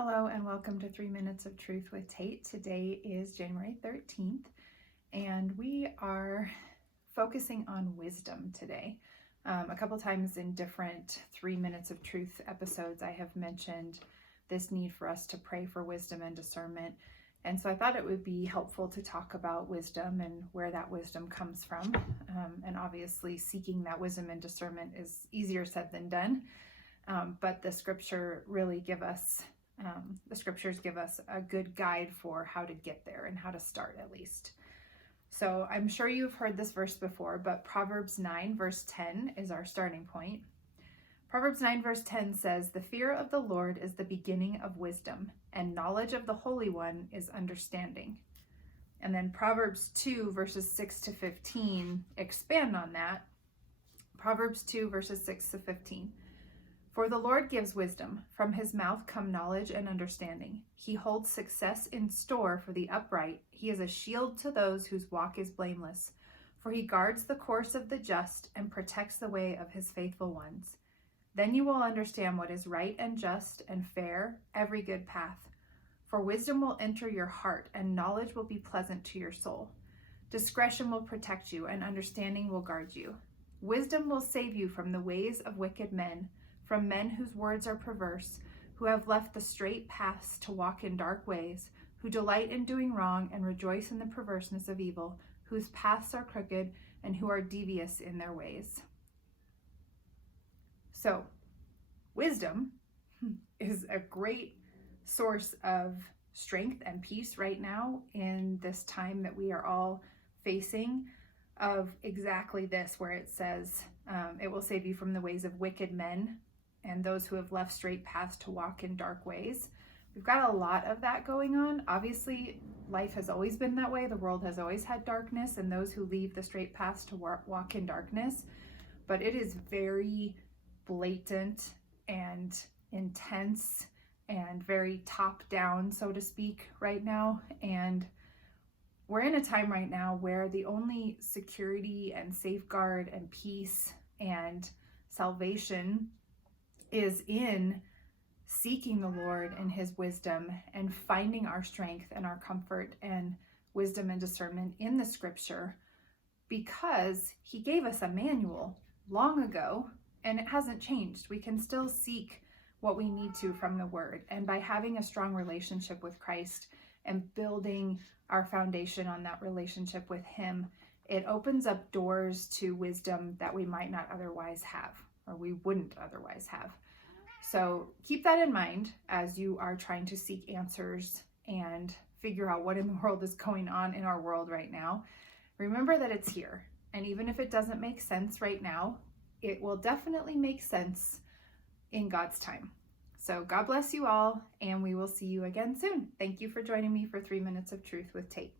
Hello and welcome to 3 Minutes of Truth with Tate. Today is January 13th and we are focusing on wisdom today. A couple times in different 3 Minutes of Truth episodes I have mentioned this need for us to pray for wisdom and discernment, and so I thought it would be helpful to talk about wisdom and where that wisdom comes from. And obviously seeking that wisdom and discernment is easier said than done, but the scriptures give us a good guide for how to get there and how to start at least. So I'm sure you've heard this verse before, but Proverbs 9 verse 10 is our starting point. Proverbs 9 verse 10 says, "The fear of the Lord is the beginning of wisdom, and knowledge of the Holy One is understanding." And then Proverbs 2 verses 6 to 15 expand on that. Proverbs 2 verses 6 to 15. "For the Lord gives wisdom, from his mouth come knowledge and understanding. He holds success in store for the upright. He is a shield to those whose walk is blameless. For he guards the course of the just and protects the way of his faithful ones. Then you will understand what is right and just and fair, every good path. For wisdom will enter your heart, and knowledge will be pleasant to your soul. Discretion will protect you, and understanding will guard you. Wisdom will save you from the ways of wicked men, from men whose words are perverse, who have left the straight paths to walk in dark ways, who delight in doing wrong and rejoice in the perverseness of evil, whose paths are crooked and who are devious in their ways." So, wisdom is a great source of strength and peace right now in this time that we are all facing, of exactly this, where it says, it will save you from the ways of wicked men and those who have left straight paths to walk in dark ways. We've got a lot of that going on. Obviously, life has always been that way. The world has always had darkness and those who leave the straight paths to walk in darkness. But it is very blatant and intense and very top down, so to speak, right now. And we're in a time right now where the only security and safeguard and peace and salvation is in seeking the Lord and his wisdom and finding our strength and our comfort and wisdom and discernment in the scripture, because he gave us a manual long ago and it hasn't changed. We can still seek what we need to from the word, and by having a strong relationship with Christ and building our foundation on that relationship with him, it opens up doors to wisdom that we might not otherwise have, or we wouldn't otherwise have. So keep that in mind as you are trying to seek answers and figure out what in the world is going on in our world right now. Remember that it's here. And even if it doesn't make sense right now, it will definitely make sense in God's time. So God bless you all, and we will see you again soon. Thank you for joining me for 3 Minutes of Truth with Tate.